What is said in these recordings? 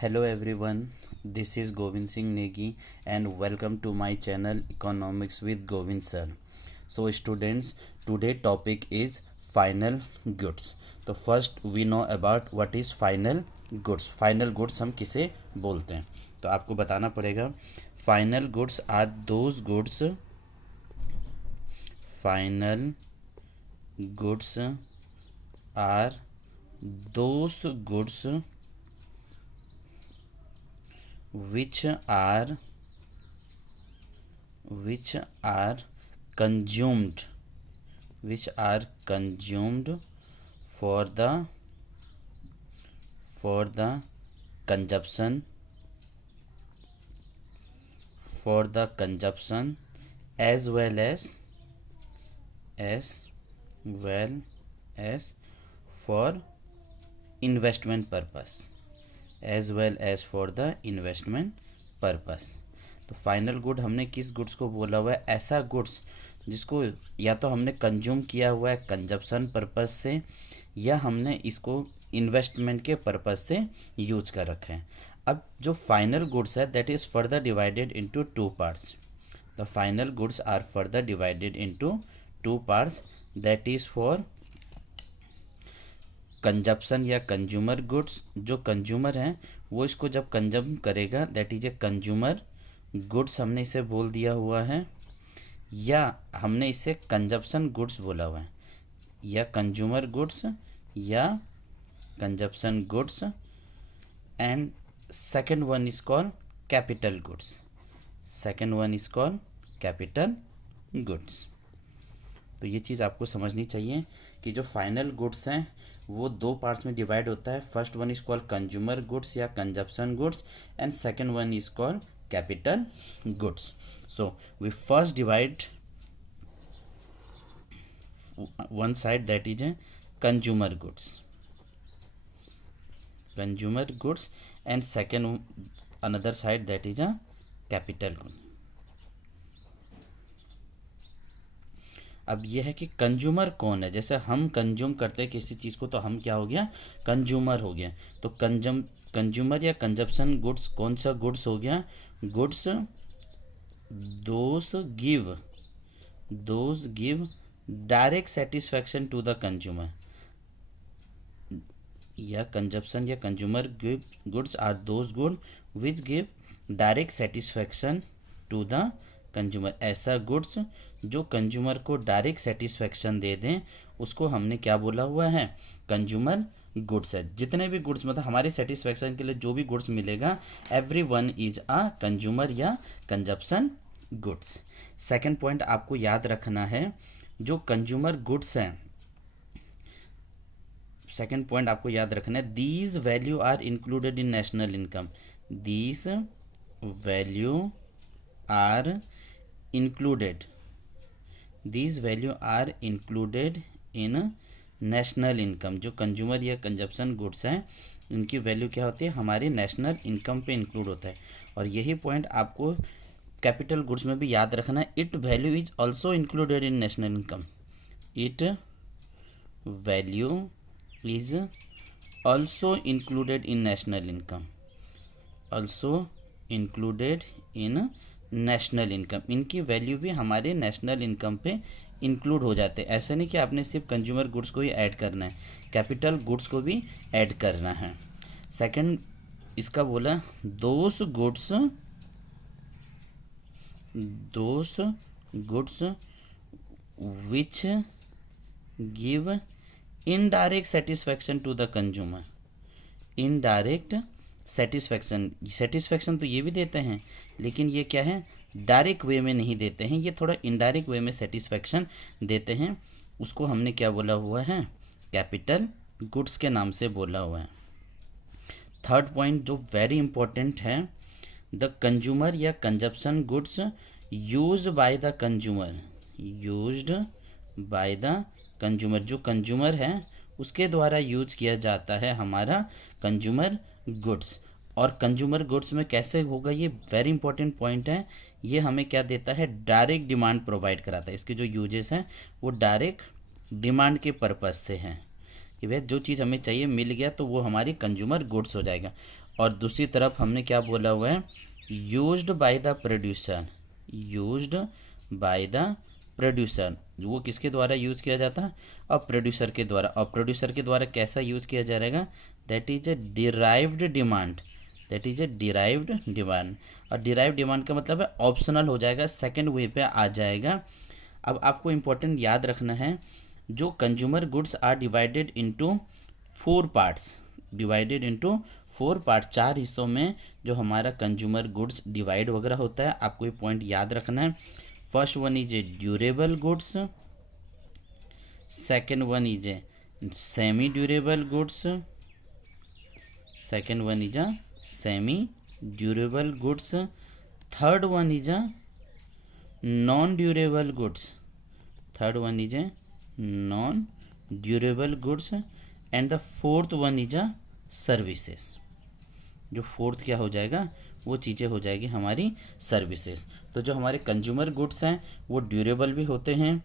Hello everyone, this is Govind Singh Negi and welcome to my channel Economics with Govind sir. So students, today topic is final goods. तो first we know about what is final goods. Final goods हम किसे बोलते हैं? तो आपको बताना पड़ेगा final goods are those goods. Final goods are those goods which are consumed for the consumption as well as for investment purpose तो final good हमने किस गुड्स को बोला हुआ है? ऐसा गुड्स जिसको या तो हमने कंज्यूम किया हुआ है कंजप्शन पर्पस से या हमने इसको इन्वेस्टमेंट के पर्पस से यूज कर रखे हैं। अब जो फाइनल गुड्स है that is further divided into two parts. The final goods are further divided into two parts that is for consumption या कंज्यूमर गुड्स। जो कंज्यूमर हैं वो इसको जब कंज्यूम करेगा that is a consumer goods हमने इसे बोल दिया हुआ है, या हमने इसे कंजप्शन गुड्स बोला हुआ है, या कंज्यूमर गुड्स या consumption goods. And second one is called capital goods. तो ये चीज़ आपको समझनी चाहिए कि जो फाइनल गुड्स हैं वो दो पार्ट्स में डिवाइड होता है। First one is called consumer goods या consumption goods and second one is called capital goods. So we first divide one side that is a consumer goods and second another side that is a capital good. अब यह है कि consumer कौन है। जैसे हम consume करते हैं किसी चीज़ को तो हम क्या हो गया? कंज्यूमर हो गया। तो कंज्यूमर या कंजप्शन गुड्स कौन सा गुड्स हो गया? Goods those give direct satisfaction to the consumer, या कंजप्शन या consumer goods are those good which give direct satisfaction to the consumer. ऐसा गुड्स जो कंज्यूमर को डायरेक्ट सेटिस्फैक्शन दे दें उसको हमने क्या बोला हुआ है? कंज्यूमर गुड्स है। जितने भी गुड्स मतलब हमारे सेटिस्फैक्शन के लिए जो भी गुड्स मिलेगा every one is a consumer या कंजप्शन गुड्स। सेकंड पॉइंट आपको याद रखना है, जो कंज्यूमर गुड्स हैं, सेकंड पॉइंट आपको याद रखना है, these value are included in national income. These value are included in national income. जो कंज्यूमर या कंजप्शन गुड्स हैं इनकी वैल्यू क्या होती है? हमारी नेशनल इनकम पे इंक्लूड होता है। और यही पॉइंट आपको कैपिटल गुड्स में भी याद रखना है। It value is also included in national income. It value is also included in national income. National income, इनकी वैल्यू भी हमारे नेशनल इनकम पे इंक्लूड हो जाते हैं। ऐसा नहीं कि आपने सिर्फ कंज्यूमर गुड्स को ही ऐड करना है, कैपिटल गुड्स को भी ऐड करना है। सेकंड इसका बोला those goods which give indirect satisfaction to the consumer. Indirect satisfaction तो ये भी देते हैं, लेकिन ये क्या है? डायरेक्ट वे में नहीं देते हैं, ये थोड़ा इनडायरेक्ट वे में सेटिस्फैक्शन देते हैं। उसको हमने क्या बोला हुआ है? कैपिटल गुड्स के नाम से बोला हुआ है। थर्ड पॉइंट जो वेरी इंपॉर्टेंट है, द कंज्यूमर या consumption goods used by the consumer. जो कंज्यूमर है उसके द्वारा यूज किया जाता है हमारा कंज्यूमर गुड्स। और कंज्यूमर गुड्स में कैसे होगा? ये वेरी इंपॉर्टेंट पॉइंट है। ये हमें क्या देता है? डायरेक्ट डिमांड प्रोवाइड कराता है। इसके जो यूजेस हैं वो डायरेक्ट डिमांड के पर्पज़ से हैं कि भाई जो चीज़ हमें चाहिए मिल गया तो वो हमारी कंज्यूमर गुड्स हो जाएगा। और दूसरी तरफ हमने क्या बोला हुआ है, used by the producer, used by the producer, वो किसके द्वारा यूज़ किया जाता है, और प्रोड्यूसर के द्वारा। और प्रोड्यूसर के द्वारा कैसा यूज़ किया जाएगा, that is A derived demand, that is A derived demand. और डिराइव्ड डिमांड का मतलब है ऑप्शनल हो जाएगा, सेकंड वे पे आ जाएगा। अब आपको इम्पोर्टेंट याद रखना है, जो consumer goods are divided into 4 parts, divided into 4 part, 4 हिस्सों में जो हमारा कंज्यूमर गुड्स डिवाइड वगैरह होता है, आपको ये पॉइंट याद रखना है। First one is a durable goods, second one is a semi durable goods, second one is a semi durable goods, third one is a non durable goods, third one is a non durable goods, and the fourth one is a services. जो fourth क्या हो जाएगा, वो चीज़ें हो जाएगी हमारी services. तो जो हमारे कंज्यूमर गुड्स हैं वो ड्यूरेबल भी होते हैं,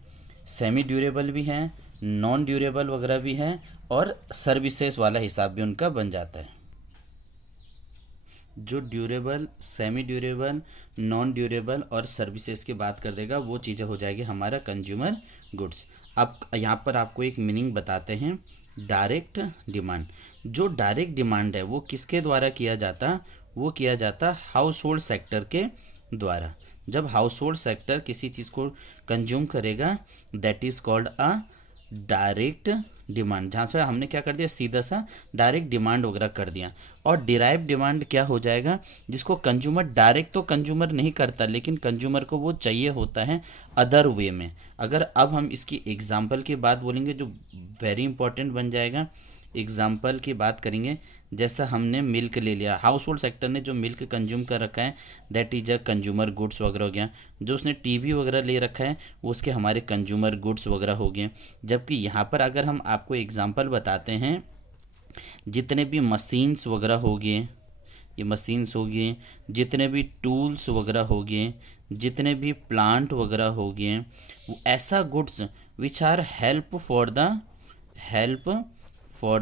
सेमी ड्यूरेबल भी हैं, नॉन ड्यूरेबल वगैरह भी हैं, और सर्विसेज वाला हिसाब भी उनका बन जाता है। जो durable, semi durable, non durable और सर्विसेज की बात कर देगा, वो चीज़ें हो जाएगी हमारा कंज्यूमर गुड्स। अब यहाँ पर आपको एक मीनिंग बताते हैं, डायरेक्ट डिमांड। जो डायरेक्ट डिमांड है वो किसके द्वारा किया जाता, वो किया जाता हाउस होल्ड सेक्टर के द्वारा। जब हाउस होल्ड सेक्टर किसी चीज़ को कंज्यूम करेगा, that is called a direct demand. जहाँ से हमने क्या कर दिया, सीधा सा डायरेक्ट डिमांड वगैरह कर दिया। और डिराइव डिमांड क्या हो जाएगा, जिसको कंज्यूमर डायरेक्ट तो कंज्यूमर नहीं करता, लेकिन कंज्यूमर को वो चाहिए होता है अदर वे में। अगर अब हम इसकी एग्जाम्पल की बात बोलेंगे, जो वेरी इंपॉर्टेंट बन जाएगा, एग्जाम्पल की बात करेंगे। जैसा हमने मिल्क ले लिया, हाउस होल्ड सेक्टर ने जो मिल्क कंज्यूम कर रखा है, that is a consumer goods वगैरह हो गया। जो उसने टीवी वगैरह ले रखा है, वो उसके हमारे कंज्यूमर गुड्स वगैरह हो गए। जबकि यहाँ पर अगर हम आपको एग्जांपल बताते हैं, जितने भी मशीन्स वगैरह हो गए, ये मशीन्स हो गए, जितने भी टूल्स वगैरह हो गए, जितने भी प्लांट वगैरह हो गए, वो ऐसा goods which are help for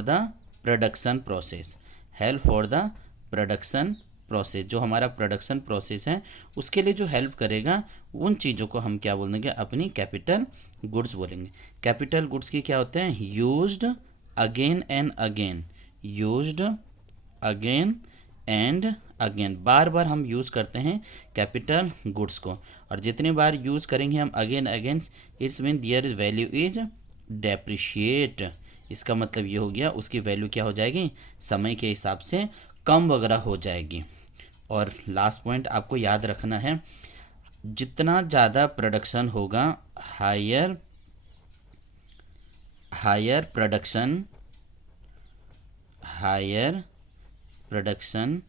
the production process, help for the production process. जो हमारा प्रोडक्शन प्रोसेस है उसके लिए जो हेल्प करेगा, उन चीज़ों को हम क्या बोलेंगे, अपनी कैपिटल गुड्स बोलेंगे। कैपिटल गुड्स की क्या होते हैं, used again and again, used again and again, बार बार हम यूज़ करते हैं कैपिटल गुड्स को। और जितनी बार यूज़ करेंगे हम again again, it's mean their is value is depreciate. इसका मतलब ये हो गया, उसकी वैल्यू क्या हो जाएगी, समय के हिसाब से कम वगैरह हो जाएगी। और लास्ट पॉइंट आपको याद रखना है, जितना ज़्यादा प्रोडक्शन होगा, higher production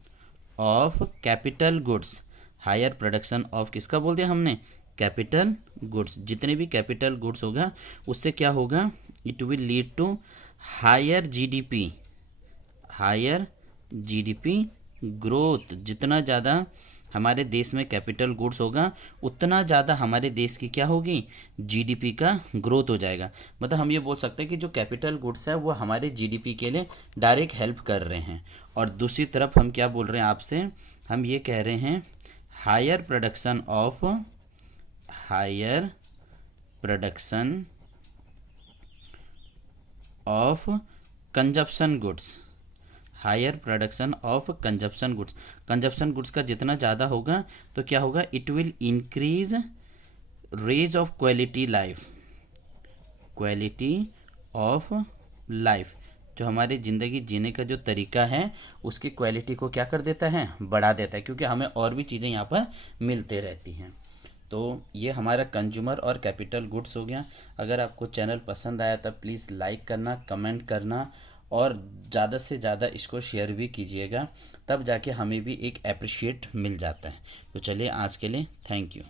of capital goods, higher production of किसका बोल दिया हमने, कैपिटल गुड्स। जितने भी कैपिटल गुड्स होगा उससे क्या होगा, it will lead to higher GDP, higher GDP growth. जितना ज़्यादा हमारे देश में कैपिटल गुड्स होगा, उतना ज़्यादा हमारे देश की क्या होगी, जीडीपी का ग्रोथ हो जाएगा। मतलब हम ये बोल सकते हैं कि जो कैपिटल गुड्स है वो हमारे जीडीपी के लिए डायरेक्ट हेल्प कर रहे हैं। और दूसरी तरफ हम क्या बोल रहे हैं आपसे, हम ये कह रहे हैं higher production of consumption goods, higher production of consumption goods. Consumption goods का जितना ज़्यादा होगा तो क्या होगा, it will increase raise of quality of life. जो हमारी ज़िंदगी जीने का जो तरीका है उसकी क्वालिटी को क्या कर देता है, बढ़ा देता है, क्योंकि हमें और भी चीज़ें यहाँ पर मिलते रहती हैं। तो ये हमारा कंज्यूमर और कैपिटल गुड्स हो गया। अगर आपको चैनल पसंद आया तब प्लीज़ लाइक करना, कमेंट करना और ज़्यादा से ज़्यादा इसको शेयर भी कीजिएगा, तब जाके हमें भी एक अप्रिशिएट मिल जाता है। तो चलिए आज के लिए थैंक यू।